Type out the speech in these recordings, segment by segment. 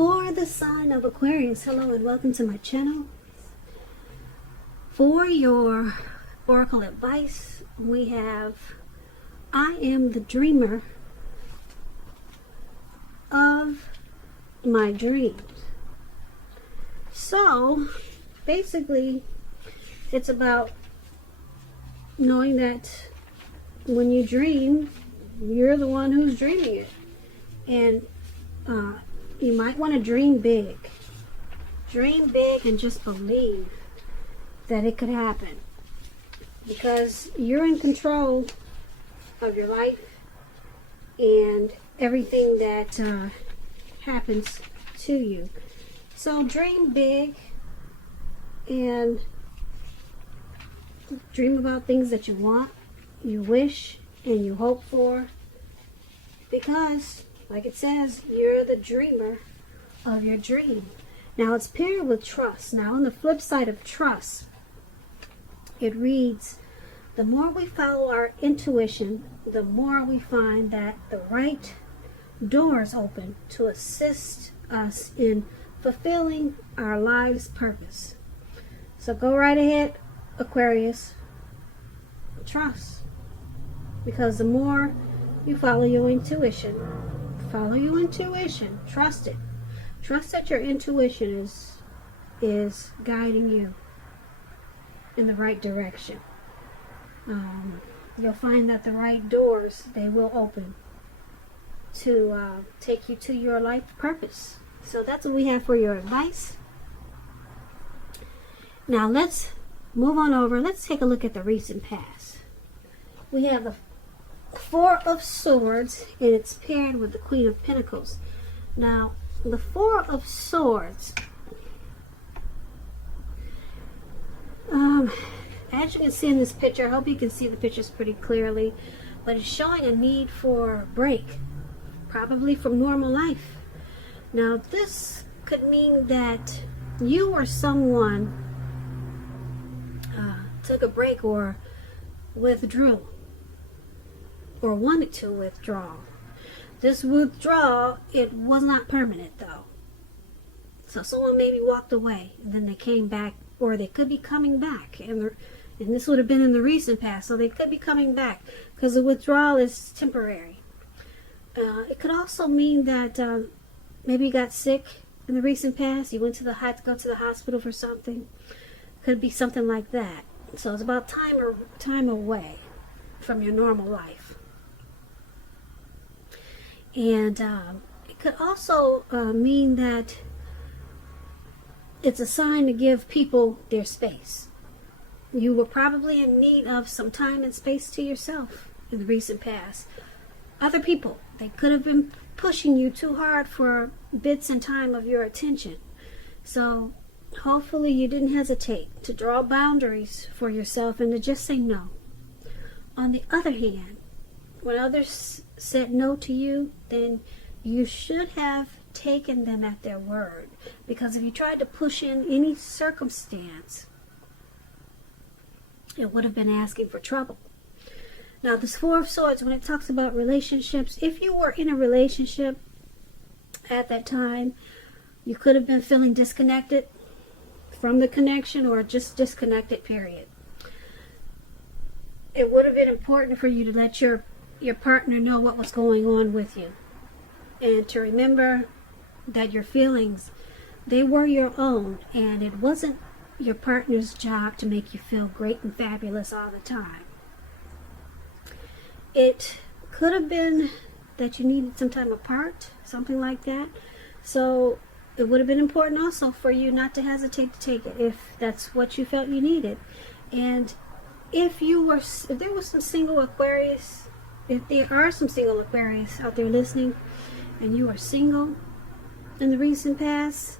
For the sign of Aquarius, hello and welcome to my channel. For your oracle advice, we have I am the dreamer of my dreams. So basically it's about knowing that when you dream, you're the one who's dreaming it. And you might want to dream big. Dream big and just believe that it could happen. Because you're in control of your life and everything that happens to you. So dream big and dream about things that you want, you wish, and you hope for. Because, like it says, you're the dreamer of your dream. Now it's paired with trust. Now on the flip side of trust, it reads, the more we follow our intuition, the more we find that the right doors open to assist us in fulfilling our life's purpose. So go right ahead, Aquarius. Trust. Because the more you follow your intuition, trust it. Trust that your intuition is guiding you in the right direction. You'll find that the right doors, they will open to take you to your life purpose. So that's what we have for your advice. Now let's move on over. Let's take a look at the recent past. We have the Four of Swords, and it's paired with the Queen of Pentacles. Now, the Four of Swords, as you can see in this picture, I hope you can see the pictures pretty clearly, but it's showing a need for a break, probably from normal life. Now, this could mean that you or someone took a break or withdrew, or wanted to withdraw. This withdrawal, it was not permanent though. So someone maybe walked away and then they came back, or they could be coming back, and this would have been in the recent past, so they could be coming back because the withdrawal is temporary. It could also mean that maybe you got sick in the recent past, you went to go to the hospital for something. Could be something like that. So it's about time away from your normal life. And it could also mean that it's a sign to give people their space. You were probably in need of some time and space to yourself in the recent past. Other people, they could have been pushing you too hard for bits and time of your attention. So hopefully you didn't hesitate to draw boundaries for yourself and to just say no. On the other hand, when others said no to you, then you should have taken them at their word. Because if you tried to push in any circumstance, it would have been asking for trouble. Now, this Four of Swords, when it talks about relationships, if you were in a relationship at that time, you could have been feeling disconnected from the connection, or just disconnected, period. It would have been important for you to let your partner know what was going on with you, and to remember that your feelings, they were your own, and it wasn't your partner's job to make you feel great and fabulous all the time. It could have been that you needed some time apart, something like that. So it would have been important also for you not to hesitate to take it if that's what you felt you needed. And if there was some single Aquarius, if there are some single Aquarius out there listening, and you are single in the recent past,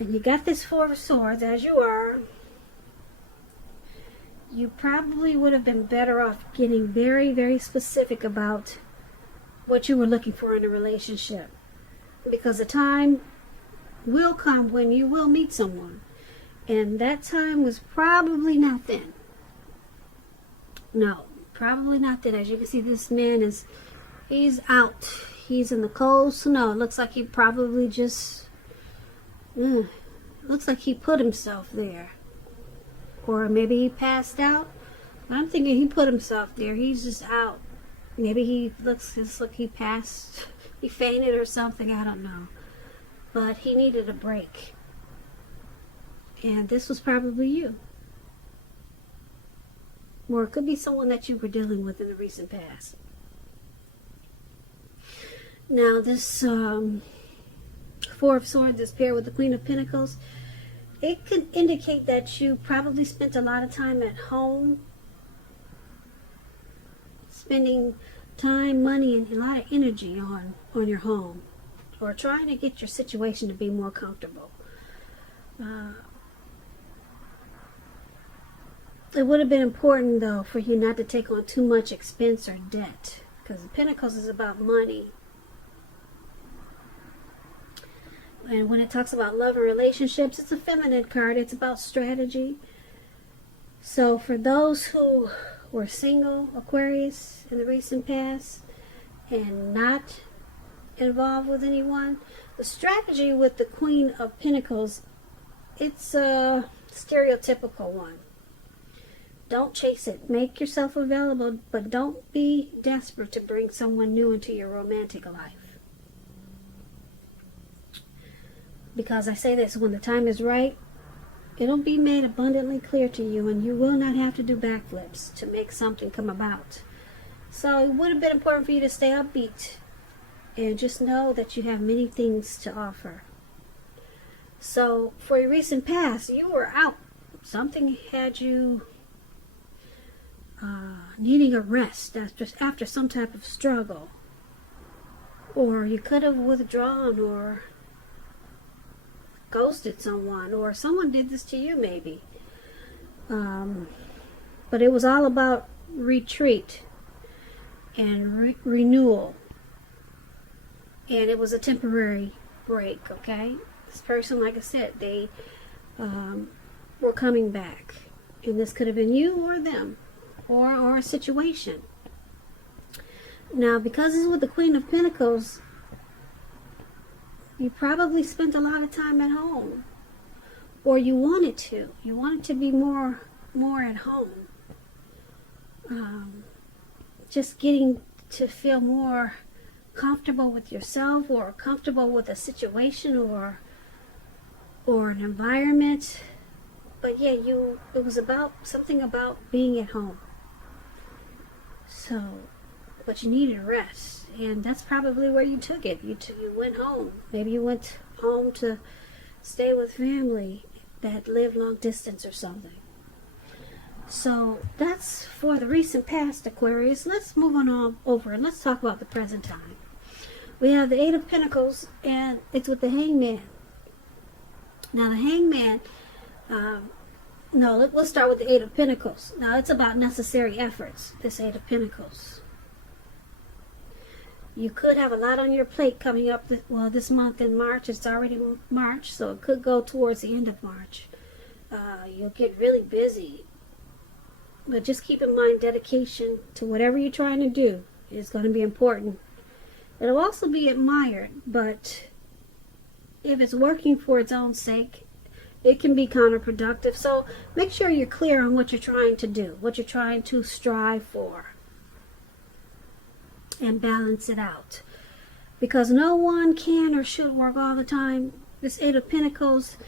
and you got this Four of Swords, as you are, you probably would have been better off getting very, very specific about what you were looking for in a relationship. Because the time will come when you will meet someone, and that time was probably not then. No, probably not then. As you can see, this man he's out. He's in the cold snow. It looks like he probably just Looks like he put himself there. Or maybe he passed out. I'm thinking he put himself there. He's just out. Maybe he he passed, he fainted or something, I don't know. But he needed a break. And this was probably you. Or it could be someone that you were dealing with in the recent past. Now this Four of Swords is paired with the Queen of Pentacles. It could indicate that you probably spent a lot of time at home, spending time, money, and a lot of energy on your home, or trying to get your situation to be more comfortable. It would have been important, though, for you not to take on too much expense or debt, because the Pentacles is about money. And when it talks about love and relationships, it's a feminine card. It's about strategy. So for those who were single, Aquarius, in the recent past, and not involved with anyone, the strategy with the Queen of Pentacles, it's a stereotypical one. Don't chase it. Make yourself available, but don't be desperate to bring someone new into your romantic life. Because I say this, when the time is right, it'll be made abundantly clear to you, and you will not have to do backflips to make something come about. So it would have been important for you to stay upbeat and just know that you have many things to offer. So for your recent past, you were out. Something had you needing a rest after some type of struggle. Or you could have withdrawn or ghosted someone, or someone did this to you maybe. But it was all about retreat and renewal. And it was a temporary break, okay? This person, like I said, they were coming back. And this could have been you or them, or a situation. Now, because it's with the Queen of Pentacles, you probably spent a lot of time at home, or you wanted to. You wanted to be more at home. Just getting to feel more comfortable with yourself, or comfortable with a situation, or an environment. But yeah, it was about something about being at home. So, but you needed rest. And that's probably where you took it. You went home. Maybe you went home to stay with family that lived long distance or something. So that's for the recent past, Aquarius. Let's move on over and let's talk about the present time. We have the Eight of Pentacles, and it's with the Hangman. Now the Hangman, let's start with the Eight of Pentacles. Now it's about necessary efforts, this Eight of Pentacles. You could have a lot on your plate coming up, this month in March. It's already March, so it could go towards the end of March. You'll get really busy. But just keep in mind, dedication to whatever you're trying to do is going to be important. It'll also be admired, but if it's working for its own sake, it can be counterproductive. So make sure you're clear on what you're trying to do, what you're trying to strive for, and balance it out, because no one can or should work all the time. This Eight of Pentacles,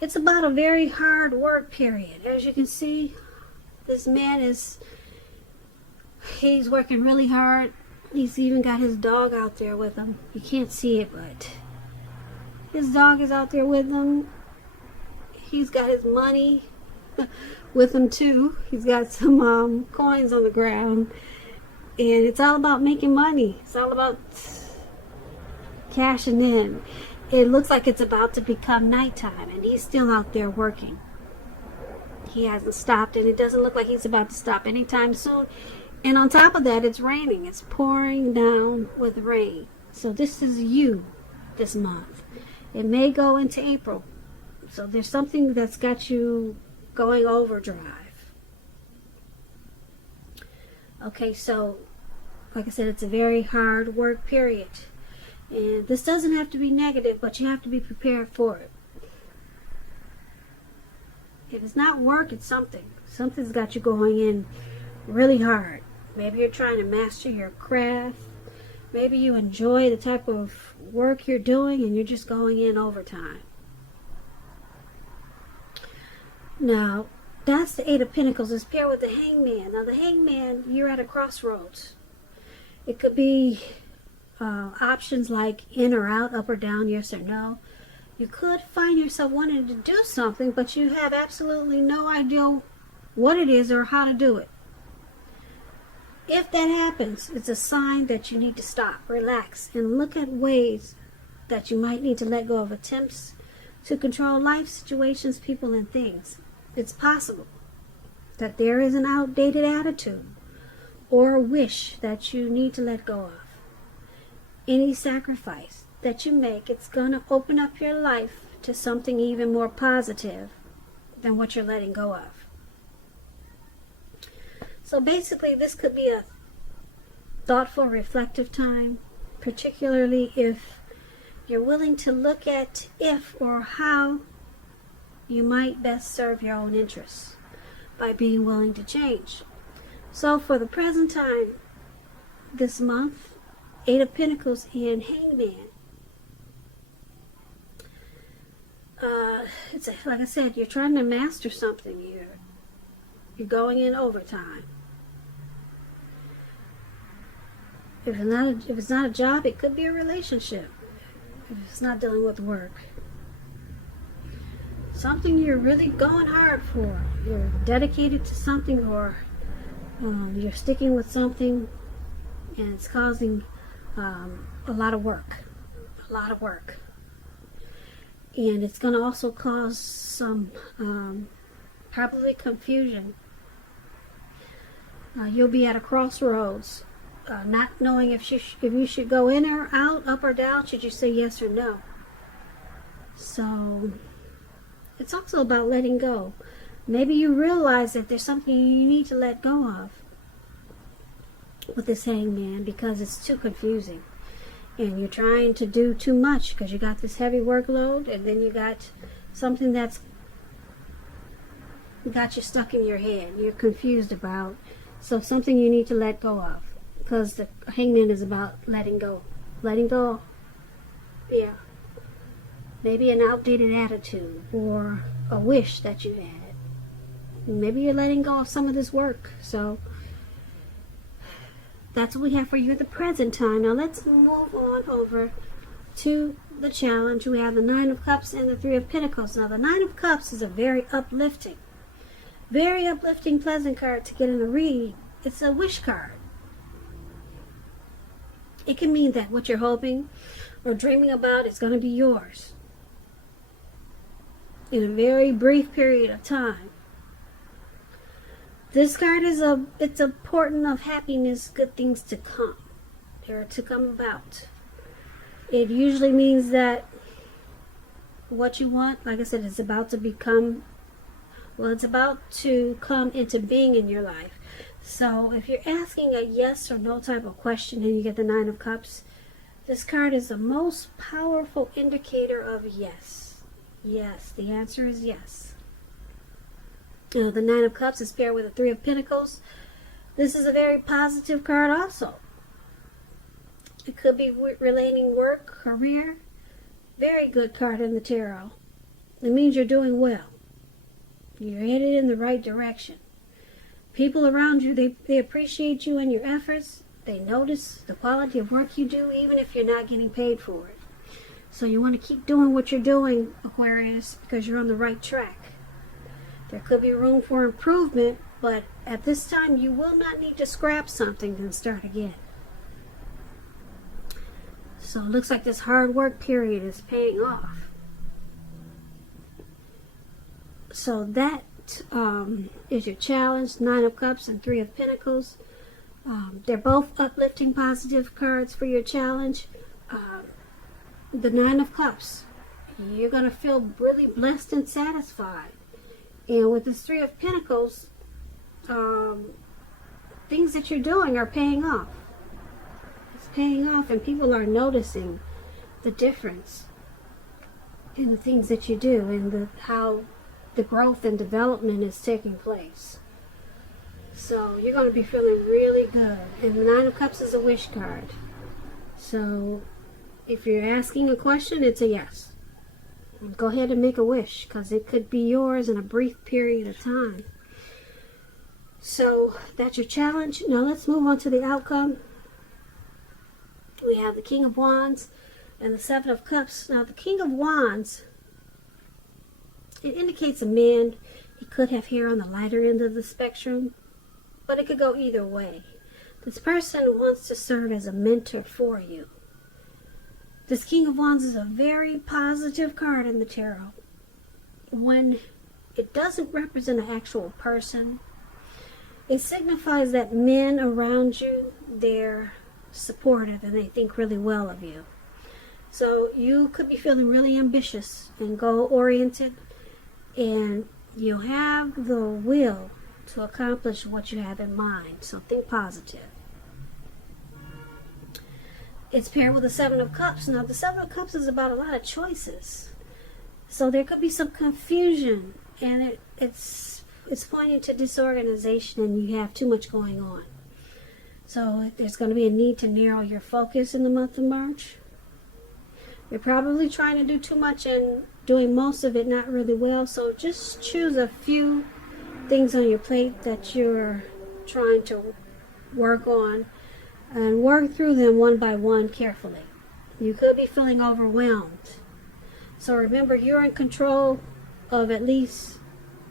it's about a very hard work period. As you can see, this man he's working really hard. He's even got his dog out there with him. You can't see it, but his dog is out there with him. He's got his money with him too. He's got some coins on the ground. And it's all about making money. It's all about cashing in. It looks like it's about to become nighttime, and he's still out there working. He hasn't stopped, and it doesn't look like he's about to stop anytime soon. And on top of that, it's raining. It's pouring down with rain. So this is you this month. It may go into April. So there's something that's got you going overdrive. Okay, so like I said, it's a very hard work period. And this doesn't have to be negative, but you have to be prepared for it. If it's not work, it's something. Something's got you going in really hard. Maybe you're trying to master your craft. Maybe you enjoy the type of work you're doing and you're just going in overtime. Now, that's the Eight of Pentacles. It's paired with the Hangman. Now, the Hangman, you're at a crossroads. It could be options like in or out, up or down, yes or no. You could find yourself wanting to do something, but you have absolutely no idea what it is or how to do it. If that happens, it's a sign that you need to stop, relax, and look at ways that you might need to let go of attempts to control life, situations, people, and things. It's possible that there is an outdated attitude or a wish that you need to let go of. Any sacrifice that you make, it's going to open up your life to something even more positive than what you're letting go of. So basically, this could be a thoughtful, reflective time, particularly if you're willing to look at if or how you might best serve your own interests by being willing to change. So for the present time, this month, Eight of Pentacles and Hangman. It's like I said, you're trying to master something here. You're going in overtime. If it's not a job, it could be a relationship. If it's not dealing with work. Something you're really going hard for. You're dedicated to something, or you're sticking with something and it's causing a lot of work. And it's going to also cause some probably confusion. You'll be at a crossroads, not knowing if you should go in or out, up or down, should you say yes or no. So it's also about letting go. Maybe you realize that there's something you need to let go of with this Hangman because it's too confusing. And you're trying to do too much because you got this heavy workload, and then you got something that's got you stuck in your head. You're confused about. So something you need to let go of, because the Hangman is about letting go. Letting go. Yeah. Maybe an outdated attitude or a wish that you had. Maybe you're letting go of some of this work. So that's what we have for you at the present time. Now let's move on over to the challenge. We have the Nine of Cups and the Three of Pentacles. Now the Nine of Cups is a very uplifting, pleasant card to get in a reading. It's a wish card. It can mean that what you're hoping or dreaming about is going to be yours in a very brief period of time. This card is it's a portent of happiness, good things to come. They're to come about. It usually means that what you want, like I said, it's about to become, it's about to come into being in your life. So if you're asking a yes or no type of question and you get the Nine of Cups, this card is the most powerful indicator of yes. Yes, the answer is yes. The Nine of Cups is paired with the Three of Pentacles. This is a very positive card also. It could be relating work, career. Very good card in the tarot. It means you're doing well. You're headed in the right direction. People around you, they appreciate you and your efforts. They notice the quality of work you do, even if you're not getting paid for it. So you want to keep doing what you're doing, Aquarius, because you're on the right track. There could be room for improvement, but at this time you will not need to scrap something and start again. So it looks like this hard work period is paying off. So that is your challenge, Nine of Cups and Three of Pentacles. They're both uplifting, positive cards for your challenge. The Nine of Cups, you're going to feel really blessed and satisfied. And with this Three of Pentacles, things that you're doing are paying off. It's paying off, and people are noticing the difference in the things that you do and how the growth and development is taking place. So you're going to be feeling really good. And the Nine of Cups is a wish card. So if you're asking a question, it's a yes. Go ahead and make a wish, because it could be yours in a brief period of time. So that's your challenge. Now let's move on to the outcome. We have the King of Wands and the Seven of Cups. Now the King of Wands, it indicates a man. He could have hair on the lighter end of the spectrum, but it could go either way. This person wants to serve as a mentor for you. This King of Wands is a very positive card in the tarot. When it doesn't represent an actual person, it signifies that men around you, they're supportive and they think really well of you. So you could be feeling really ambitious and goal-oriented, and you'll have the will to accomplish what you have in mind. So think positive. It's paired with the Seven of Cups. Now the Seven of Cups is about a lot of choices. So there could be some confusion, and it's pointing to disorganization, and you have too much going on. So there's going to be a need to narrow your focus in the month of March. You're probably trying to do too much and doing most of it not really well. So just choose a few things on your plate that you're trying to work on, and work through them one by one carefully. You could be feeling overwhelmed. So remember, you're in control of at least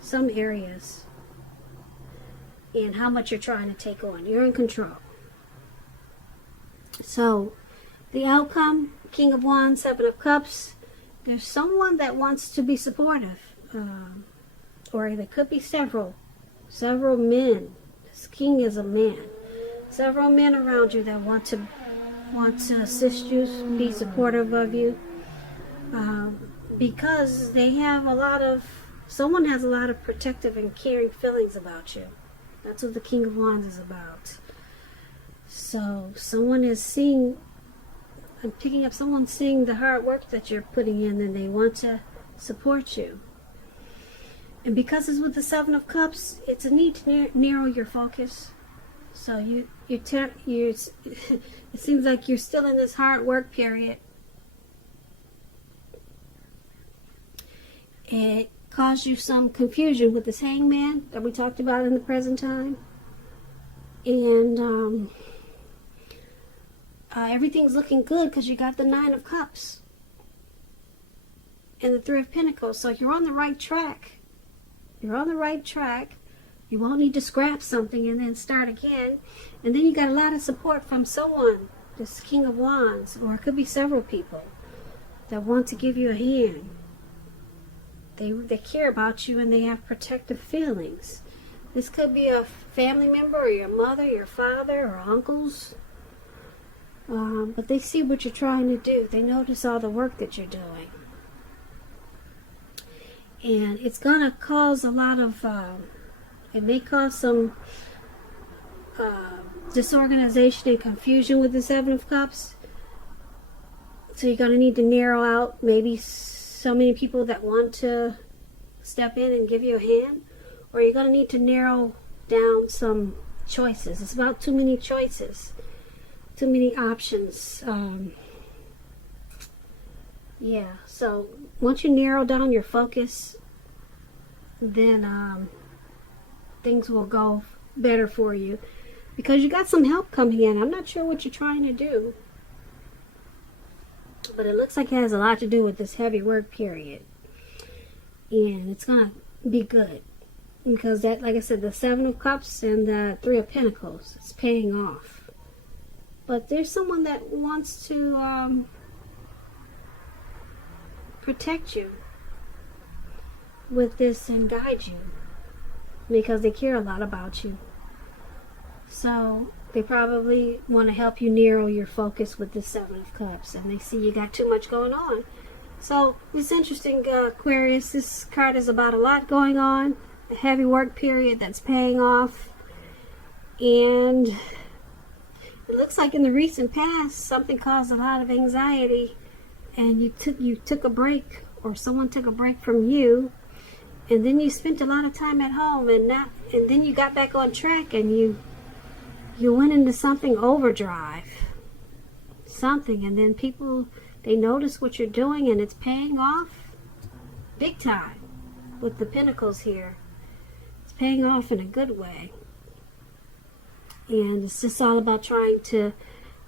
some areas and how much you're trying to take on. You're in control. So the outcome, King of Wands, Seven of Cups, there's someone that wants to be supportive. Or there could be several men. This king is a man. Several men around you that want to assist you, be supportive of you, because they have someone has a lot of protective and caring feelings about you. That's what the King of Wands is about. So someone is seeing the hard work that you're putting in, and they want to support you. And because it's with the Seven of Cups, it's a need to narrow your focus. So it seems like you're still in this hard work period. It caused you some confusion with this Hangman that we talked about in the present time. And everything's looking good because you got the Nine of Cups and the Three of Pentacles. So you're on the right track. You're on the right track. You won't need to scrap something and then start again. And then you got a lot of support from someone, this King of Wands, or it could be several people that want to give you a hand. They care about you, and they have protective feelings. This could be a family member, or your mother, your father, or uncles. But they see what you're trying to do. They notice all the work that you're doing. And it's going to cause a lot of... it may cause some disorganization and confusion with the Seven of Cups. So you're going to need to narrow out maybe so many people that want to step in and give you a hand. Or you're going to need to narrow down some choices. It's about too many choices. Too many options. Yeah, so once you narrow down your focus, then things will go better for you, because you got some help coming in. I'm not sure what you're trying to do, but it looks like it has a lot to do with this heavy work period, and it's gonna be good because that, like I said, the Seven of Cups and the Three of Pentacles, it's paying off. But there's someone that wants to protect you with this and guide you, because they care a lot about you. So they probably want to help you narrow your focus with the Seven of Cups, and they see you got too much going on. So it's interesting, Aquarius. This card is about a lot going on, a heavy work period that's paying off, and it looks like in the recent past something caused a lot of anxiety, and you took a break, or someone took a break from you, and then you spent a lot of time at home, and then you got back on track, and you went into something overdrive, and then people, they notice what you're doing, and it's paying off big time with the pentacles here. It's paying off in a good way. And it's just all about trying to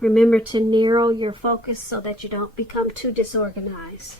remember to narrow your focus so that you don't become too disorganized.